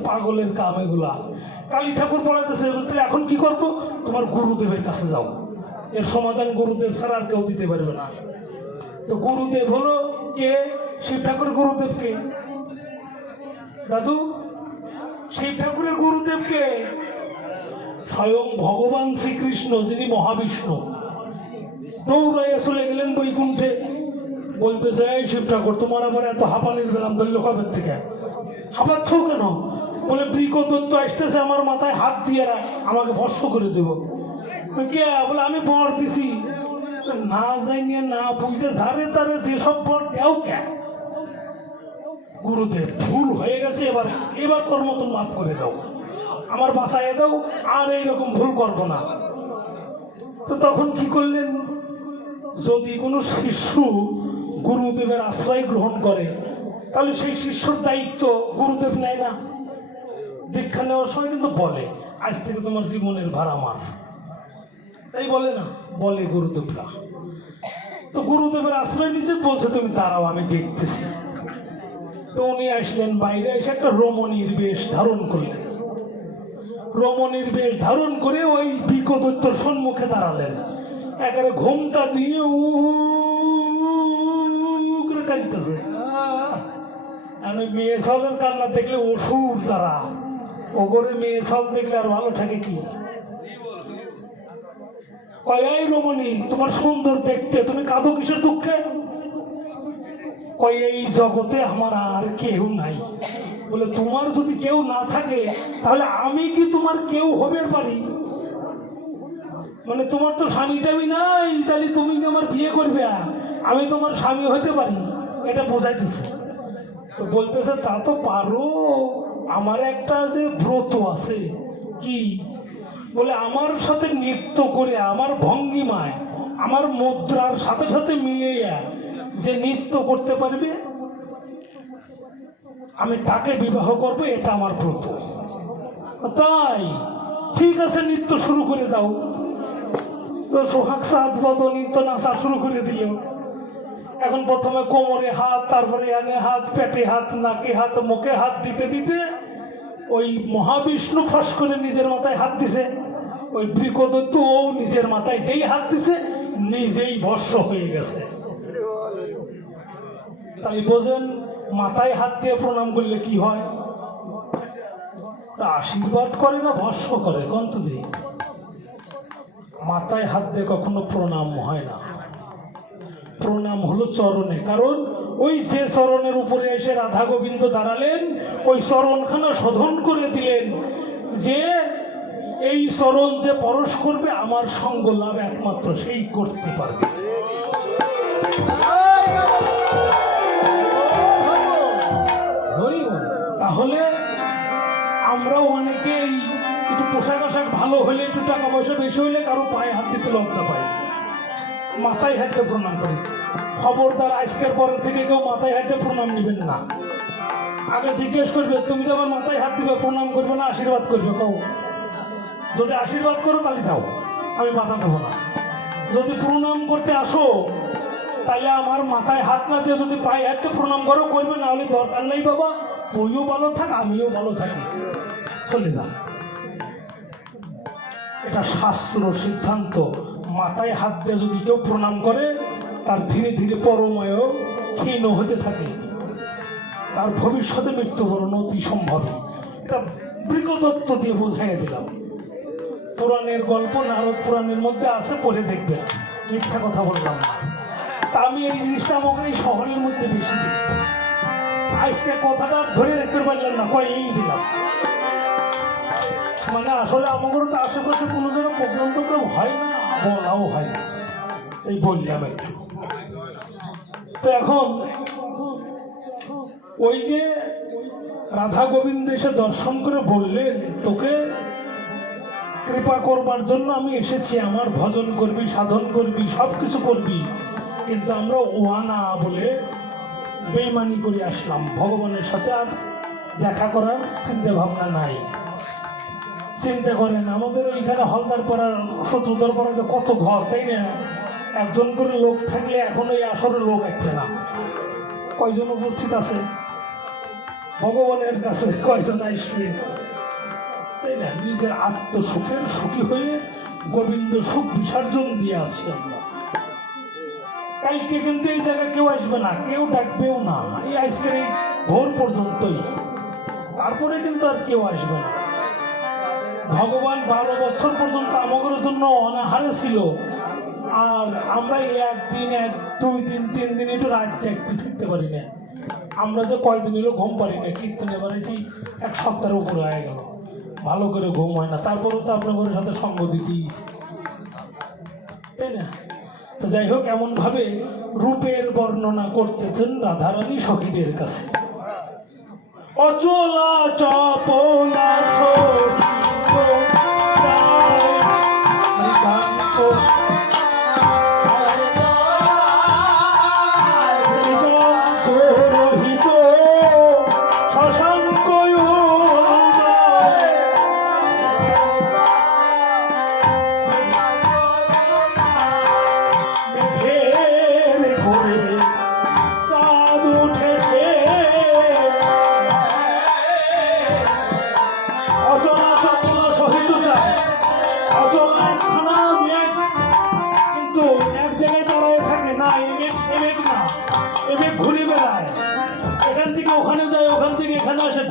পাগলের কাম এগুলা। কালী ঠাকুর পড়াইতেছে, বুঝতে এখন কি করব? তোমার গুরুদেবের কাছে যাও, এর সমাধান গুরুদেব ছাড়া আর কেউ দিতে পারবে না। তো গুরুদেব হলো কে? শিব ঠাকুরের গুরুদেব কে? দাদু, শিব ঠাকুরের গুরুদেব কে? স্বয়ং ভগবান শ্রীকৃষ্ণ, যিনি মহাবিষ্ণু। দৌড়াইয়া চলে গেলেন বৈকুণ্ঠে। বলতেছে, এই শিব ঠাকুর, তোমার আবার এত হাঁপানির বেলাম ধরল কবের থেকে? হাঁপাচ্ছ কেন? বলে বৃকদত্ত আসতেছে, আমার মাথায় হাত দিয়ে আমাকে ভস্ম করে দেব। কে? বলে আমি বর দিছি। না জানিয়ে না বুঝে ঝাড়ে তারে যেসব বর দেও কে? গুরুদেব, ভুল হয়ে গেছে, এবার কর্ম তুমি মাফ করে দাও, আমার বাঁচাইয়ে দাও, আর এইরকম ভুল করবো না। তো তখন কি করলেন? যদি কোনো শিষ্য গুরুদেবের আশ্রয় গ্রহণ করে, তাহলে সেই শিষ্যর দায়িত্ব গুরুদেব নেয় না। দীক্ষা নেওয়ার সময় কিন্তু বলে, আজ থেকে তোমার জীবনের ভার আমার, তাই বলে না? বলে গুরুদেবরা। তো গুরুদেবের আশ্রয় নিচে বলছে, তুমি দাঁড়াও, আমি দেখতেছি। তো উনি আসলেন বাইরে, এসে একটা রমণীর বেশ ধারণ করলেন। রমণীর বেশ ধারণ করে ওই বৃকদত্তর সম্মুখে দাঁড়ালেন। একেবারে ঘোমটা দিয়ে কাঁদতেছে। মেয়ে সলের কান্না দেখলে অসুর তারা, ওগরে মেয়ে সল দেখলে আর ভালো থাকে কি? কয়, এই রমণী, তোমার সুন্দর দেখতে, তুমি কাঁদো কিসের দুঃখে? কয়, এই জগতে আমার আর কেউ নাই। বলে, তোমার যদি কেউ না থাকে তাহলে আমি কি তোমার কেউ হবে পারি? মানে তোমার তো স্বামী টামি নাই, তাহলে তুমি আমার বিয়ে করবে, আমি তোমার স্বামী হতে পারি, এটা বোঝাইতেছে। তো বলতেছে, তা তো পারো, আমার একটা যে ব্রত আছে। কি? বলে, আমার সাথে নৃত্য করে, আমার ভঙ্গিমায়, আমার মুদ্রার সাথে সাথে মিলিয়ে যে নৃত্য করতে পারবে, আমি তাকে বিবাহ করবো, এটা আমার ব্রত। তাই ঠিক আছে, নৃত্য শুরু করে দাও। তো সোহাগ সাত বদল নৃত্য নাচা শুরু করে দিল। এখন প্রথমে কোমরে হাত, তারপরে এনে হাত, পেটে হাত, নাকে হাত, মুখে হাত দিতে দিতে ওই মহাবিষ্ণু ফস করে নিজের মাথায় হাত দিছে। ওই বৃকদত্ত ও নিজের মাথায় যেই হাত দিছে, নিজেই ভস্ম হয়ে গেছে। তাই বোঝেন, মাথায় হাত দিয়ে প্রণাম করলে কি হয়? আশীর্বাদ করে না ভস্ম করে? কন্ত দিই, মাথায় হাত দিয়ে কখনো প্রণাম হয় না। প্রণাম হলো চরণে। কারণ ওই যে চরণের উপরে এসে রাধা গোবিন্দ দাঁড়ালেন, ওই চরণখানা শোধন করে দিলেন যে এই চরণ যে পরশ করবে আমার সঙ্গ লাভ একমাত্র সেই করতে পারবে। তাহলে আমরাও অনেকেই একটু পোশাক আশাক ভালো হলে, একটু টাকা পয়সা বেশি হইলে কারো পায়ে হাত দিতে লজ্জা পাই, মাথায় হাতে প্রণাম করি। খবরদার আজকের পরের থেকে কেউ মাথায় হাতে প্রণাম নিবেন না। আগে জিজ্ঞেস করবে তুমি যে আমার মাথায় হাত দিবে, প্রণাম করবে না আশীর্বাদ করবে? কও, যদি আশীর্বাদ করো তাহলে দাও, আমি বাধা দেবো না। যদি প্রণাম করতে আসো তাহলে আমার মাথায় হাত না দিয়ে যদি পায়ে হাতে প্রণাম করো করবে, না হলে দরকার নেই বাবা, তুইও ভালো থাক আমিও ভালো থাকি, চলে যা। এটা শাস্ত্র সিদ্ধান্ত। মাথায় হাত দিয়ে যদি কেউ প্রণাম করে তার ধীরে ধীরে পরময় ক্ষীণ হতে থাকে, তার ভবিষ্যতে মৃত্যুবরণ অতি সম্ভব। এটা বৃকদত্ত দিয়ে বোঝাই দিলাম। পুরাণের গল্প নারদ পুরাণের মধ্যে আছে, পড়ে দেখবেন, মিথ্যা কথা বললাম না। তা আমি এই জিনিসটা আমাকে এই শহরের মধ্যে বেশি দেখি। আজকে কথাটা ধরে রাখতে পারলাম না, কয় এই দিলাম। মানে আসলে আমাদের তো আশেপাশে কোনো জায়গায় প্রোগ্রাম টোগ্রাম হয় না, বলাও হয় না, এই বললাম একটু। তো এখন ওই যে রাধা গোবিন্দ এসে দর্শন করে বললেন তোকে কৃপা করবার জন্য আমি এসেছি, আমার ভজন করবি, সাধন করবি, সব কিছু করবি, কিন্তু আমরা ওয়ানা বলে বেইমানি করে আসলাম, ভগবানের সাথে আর দেখা করার চিন্তা ভাবনা নাই। চিন্তা করেন আমাদের ওইখানে হলদার পাড়ার শত্রুদার পাড়াতে কত ঘর, তাই না? একজন করে লোক থাকলে এখন ওই আসরে লোক আসছে না। কয়জন উপস্থিত আছে ভগবানের কাছে, কয়জন আসবে, তাই না? নিজের আত্মসুখের সুখী হয়ে গোবিন্দ সুখ বিসর্জন দিয়ে আছি আমরা। কালকে কিন্তু এই জায়গায় কেউ আসবে না, কেউ ডাকবেও না, এই আজকের এই ভোর পর্যন্তই, তারপরে কিন্তু আর কেউ আসবে না। ভগবান 12 বছর পর্যন্ত আমাদের জন্য অনাহারে ছিল, আর আমরা একদিন, 2 দিন, 3 দিন একটু রাজ্যে একটু ফিরতে পারি না। আমরা যে কয়দিন এলো ঘুম পারি না, কীর্তনে বেড়াইছি 1 সপ্তাহের উপরে হয়ে গেল, ভালো করে ঘুম হয় না, তারপরেও তো আপনাদের সাথে সঙ্গ দিতেই, তাই না? তো যাই হোক, এমন ভাবে রূপের বর্ণনা করতেছেন রাধারানী সখীদের কাছে। অচলা চপলা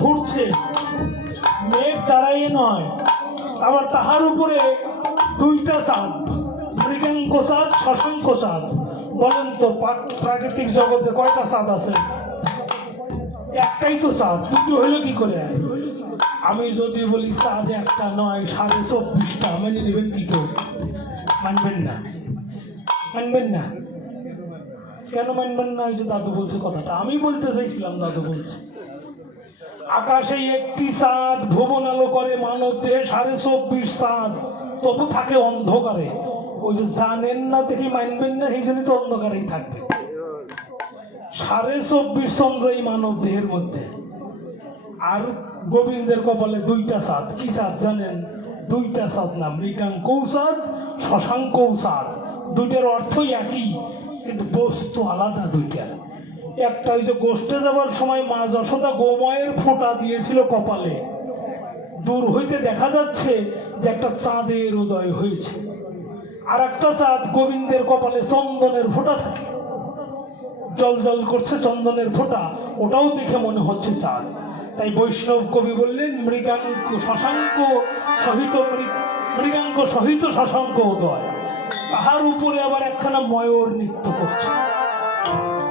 ঘুরছে, মেঘ দাঁড়াইয়ে নয়। আবার তাহার উপরে 2টা চাঁদ, মৃগাঙ্ক চাঁদ, শশাঙ্ক চাঁদ। বলেন তো প্রাকৃতিক জগতে কয়টা চাঁদ আছে? একটাই তো চাঁদ, 2টো হলো কি করে? আমি যদি বলি চাঁদ একটা নয়, 24.5টা, মেনে নেবেন কি কেউ? মানবেন না, মানবেন না। কেন মানবেন না? এই যে দাদু বলছে কথাটা, আমি বলতে চাইছিলাম, দাদু বলছে আকাশে একটি চাঁদ ভুবন আলো করে, মানব দেহে 24.5 চাঁদ, তবু থাকে অন্ধকারে। ওই যে জানেন না দেখি মানবেন না, এই জন্যই তো অন্ধকারেই থাকবে। 24.5 চন্দ্র এই মানব দেহের মধ্যে। আর গোবিন্দের কপালে 2টা চাঁদ। কি চাঁদ জানেন? 2টা চাঁদ না, মৃগাঙ্ক চাঁদ, শশাঙ্ক চাঁদ। 2টার অর্থই একই, কিন্তু বস্তু আলাদা 2টা। একটা ওই যে গোষ্ঠে যাবার সময় মা যশোদা গোময়ের ফোঁটা দিয়েছিল কপালে, দূর হইতে দেখা যাচ্ছে যে একটা চাঁদের উদয় হয়েছে। আর একটা চাঁদ গোবিন্দের কপালে চন্দনের ফোঁটা থাকে, জল জল করছে চন্দনের ফোঁটা, ওটাও দেখে মনে হচ্ছে চাঁদ। তাই বৈষ্ণব কবি বললেন মৃগাঙ্ক শশাঙ্ক সহিত, মৃগাঙ্ক সহিত শশাঙ্ক উদয়। তাহার উপরে আবার একখানা ময়ূর নৃত্য করছে।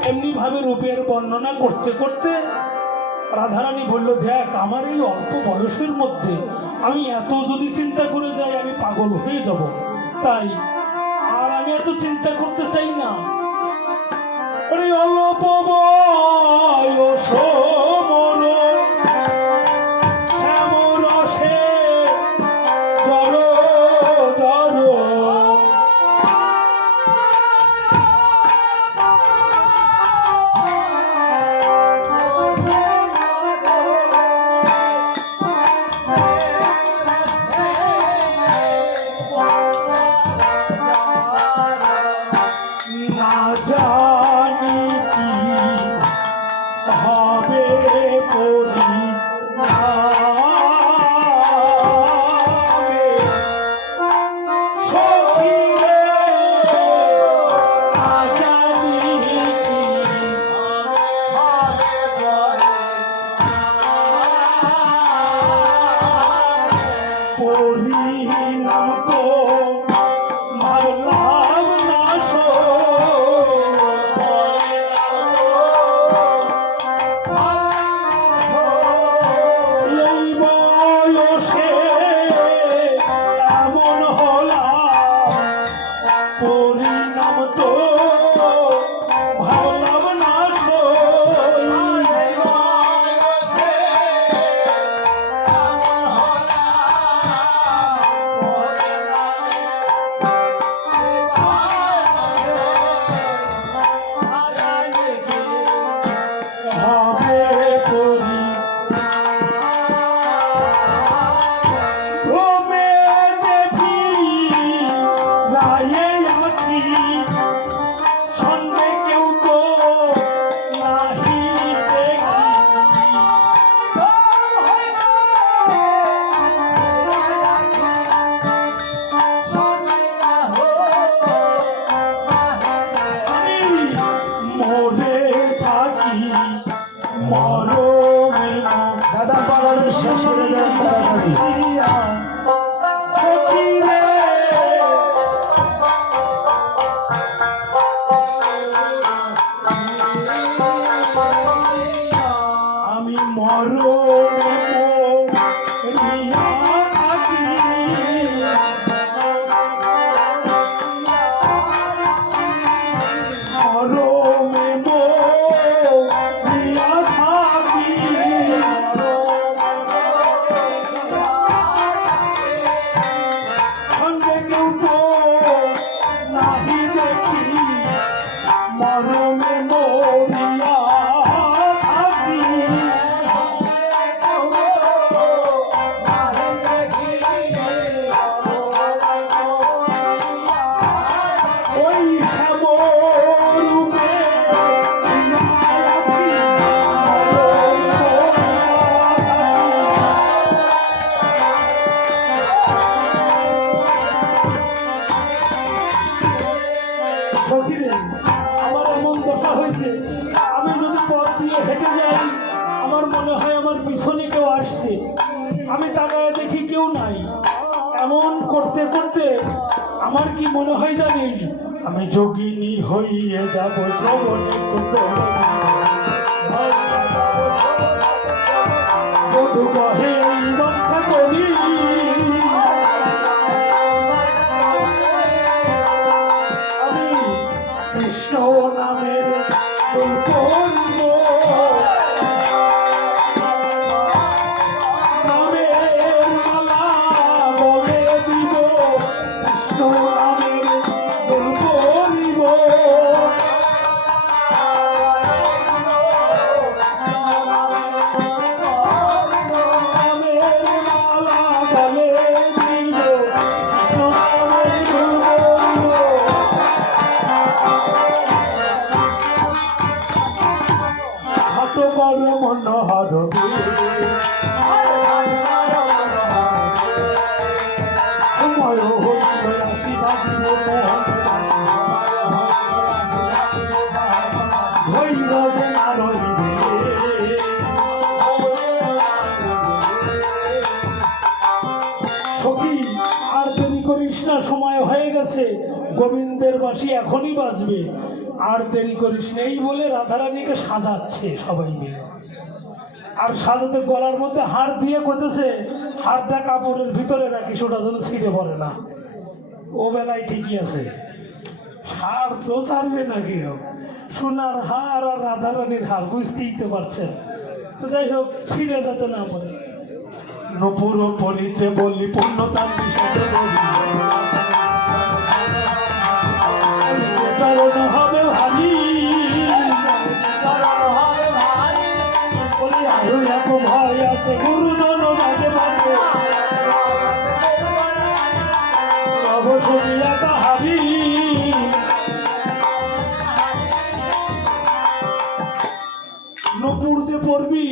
এমনি ভাবে রূপের বর্ণনা করতে করতে রাধারানী বলল, দেখ আমার এই অল্প বয়সের মধ্যে আমি এত যদি চিন্তা করে যাই আমি পাগল হয়ে যাব, তাই আর আমি এত চিন্তা করতে চাই না। ওরে অল্প বয়স মোর শ্যামরসে জড় জড়, না জানি কি হবে পরিণামে, সখী রে, না জানি কি পরিণাম তো মারলাম না সো, এই বয়সে এমন হলাম, পরিণাম তো ভাবলাম না সো। হবে করি ভ্রমে দেবী রায়ে আঁকি, সঙ্গে কেউ তো নাহি দেখি, আমি মরে থাকি মরমে দাদা পালানো শেষ করে দেন তাড়াতাড়ি। সখী রে, আমি মরমে মরিয়া থাকি, মরমে মরিয়া থাকি, সঙ্গে কেউ তো নাহি দেখি, মরমে মরিয়া থাকি। ওই শ্যামরূপে সখী রে, আমার এমন দশা হয়েছে, আমি যদি পথ দিয়ে হেঁটে যাই আমার মনে হয় আমার পিছনে কেউ আসছে, আমি তাকায় দেখি কেউ নাই। এমন করতে করতে আমার কি মনে হয় জানিস, আমি যোগিনী হইয়ে যাব শ্রবণে বধূ কহে এই বাঞ্ছা করি, আমি কৃষ্ণ নামের দোল করিব, নামের মালা বলে দিব, কৃষ্ণ নামের দোল করিব, নামের মালা বলে দিব, কৃষ্ণ নামের দোল করিব। হাত বড় মনোহর সময় হইল আসি বাজিব ধৈর্য না রইবে, সখী আর দেরি করিস না, সময় হয়ে গেছে, গোবিন্দের বাঁশি এখনই বাজবে। আর দেরি করিস নেই বলে রাধারানীকে সাজাচ্ছে সবাই মিলে। আর সাজাতে গলার মধ্যে হার দিয়ে করতেছে, হারটা কাপড়ের ভিতরে রাখিস, ওটা যেন ছিঁড়ে পড়ে না। ও বেলায় ঠিকই আছে, হার তো ছাড়বে না কেউ। সোনার হার আর রাধারানীর হার বুঝতেই তো পারছেন। তো যাই হোক, ছিঁড়ে যেতে না পারে। নপুর পরিতে বললি পূর্ণতার বিষয়ে চরণ হবে ভারী, বলি আরো এক ভয় আছে গুরুজন মাঝে মাঝে, অবশ্যই তাহারি। নূপুর যে পড়বি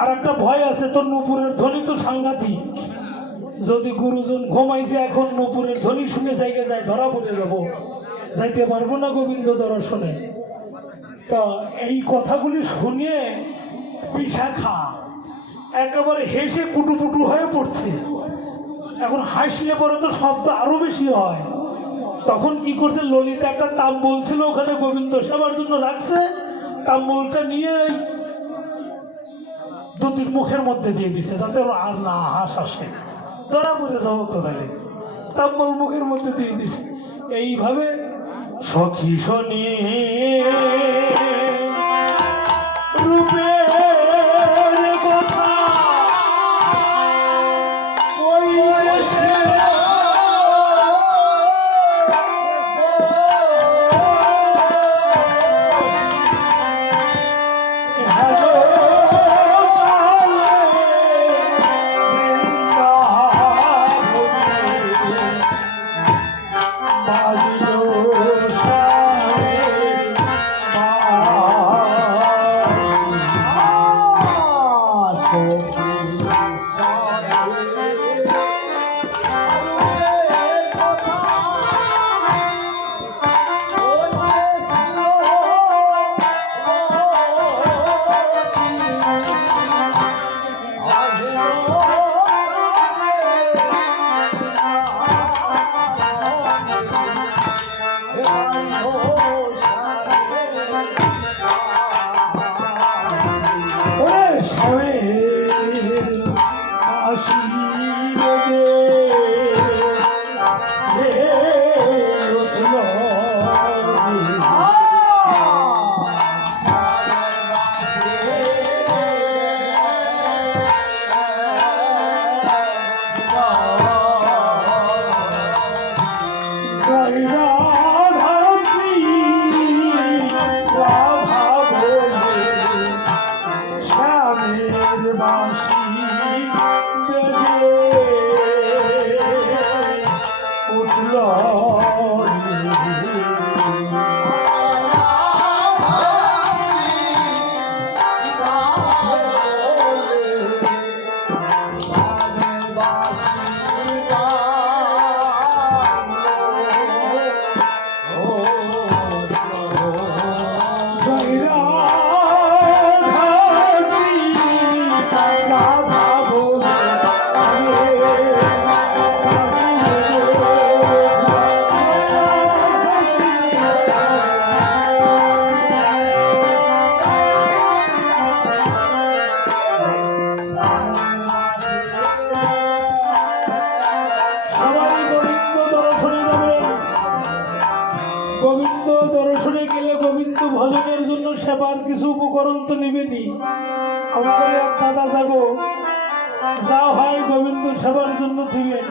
আর একটা ভয় আছে, তোর নূপুরের ধ্বনি তো সাংঘাতিক। যদি গুরুজন ঘুমাইছে এখন নূপুরের ধ্বনি শুনে জায়গায় যায় ধরা পড়ে যাব, যাইতে পারবো না গোবিন্দ দর্শনে। তা এই কথাগুলি শুনে বিশাখা একেবারে হেসে কুটুপুটু হয়ে পড়ছে। এখন হাসলে পরে তো শব্দ আরো বেশি হয়। তখন কি করছে, ললিতা একটা তাম্বুল ছিল ওখানে গোবিন্দ সেবার জন্য রাখছে, তাম্বুলটা নিয়ে দুটির মুখের মধ্যে দিয়ে দিছে যাতে ওর আর না হাস আসে, ধরা পড়ে যাও তো। তাহলে তাম্বুল মুখের মধ্যে দিয়ে দিছে। এইভাবে সখী শনি রূপের কথা গোবিন্দ দর্শনে গেলে গোবিন্দ ভজনের জন্য সেবার কিছু উপকরণ তো নিবেনি। আমাদের এক দাদা যাব, যা হয় গোবিন্দ সেবার জন্য দিবেন।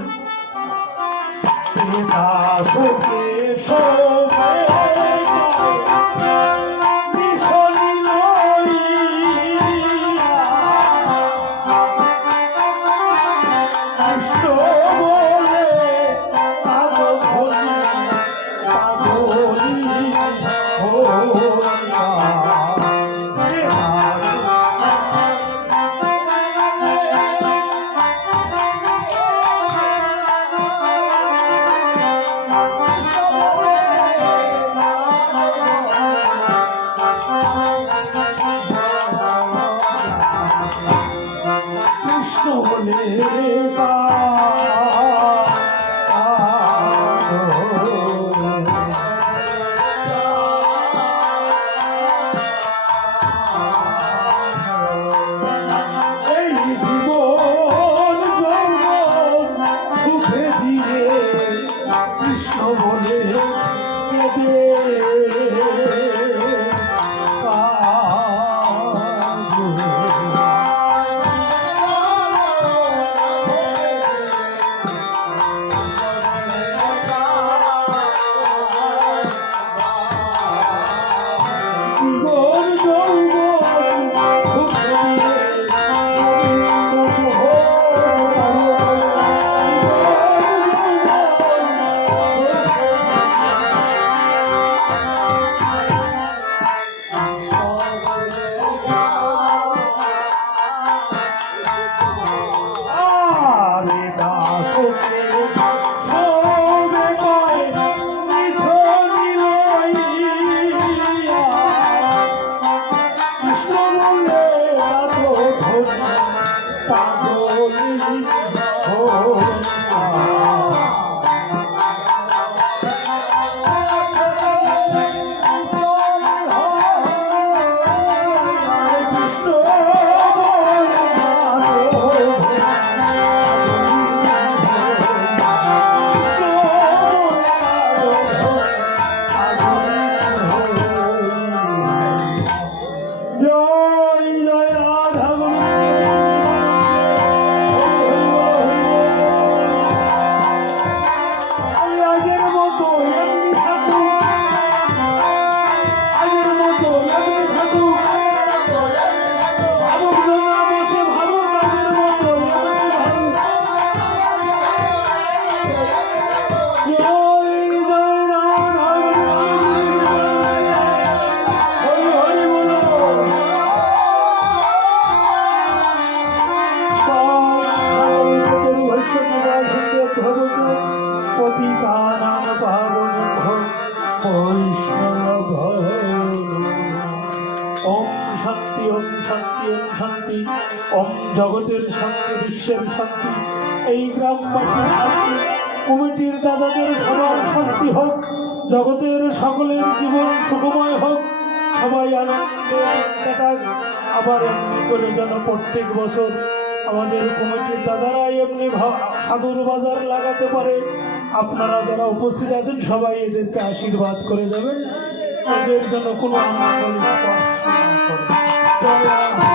কৃষ্ণ ঘর। ওম শান্তি, ওম শান্তি, ওম শান্তি। ওম জগতের শান্তি, বিশ্বের শান্তি, এই গ্রামবাসীর শান্তি, কমিটির দাদাদের সবার শান্তি হোক, জগতের সকলের জীবন সুখময় হোক, সবাই আনন্দে কাটাক। আবার এমনি করে যেন প্রত্যেক বছর আমাদের কমিটির দাদারা এমনি সাধুর বাজার লাগাতে পারে। আপনারা যারা উপস্থিত আছেন সবাই এদেরকে আশীর্বাদ করে যাবেন, এদের যেন কোনো আঙ্গুল স্পর্শ না করে।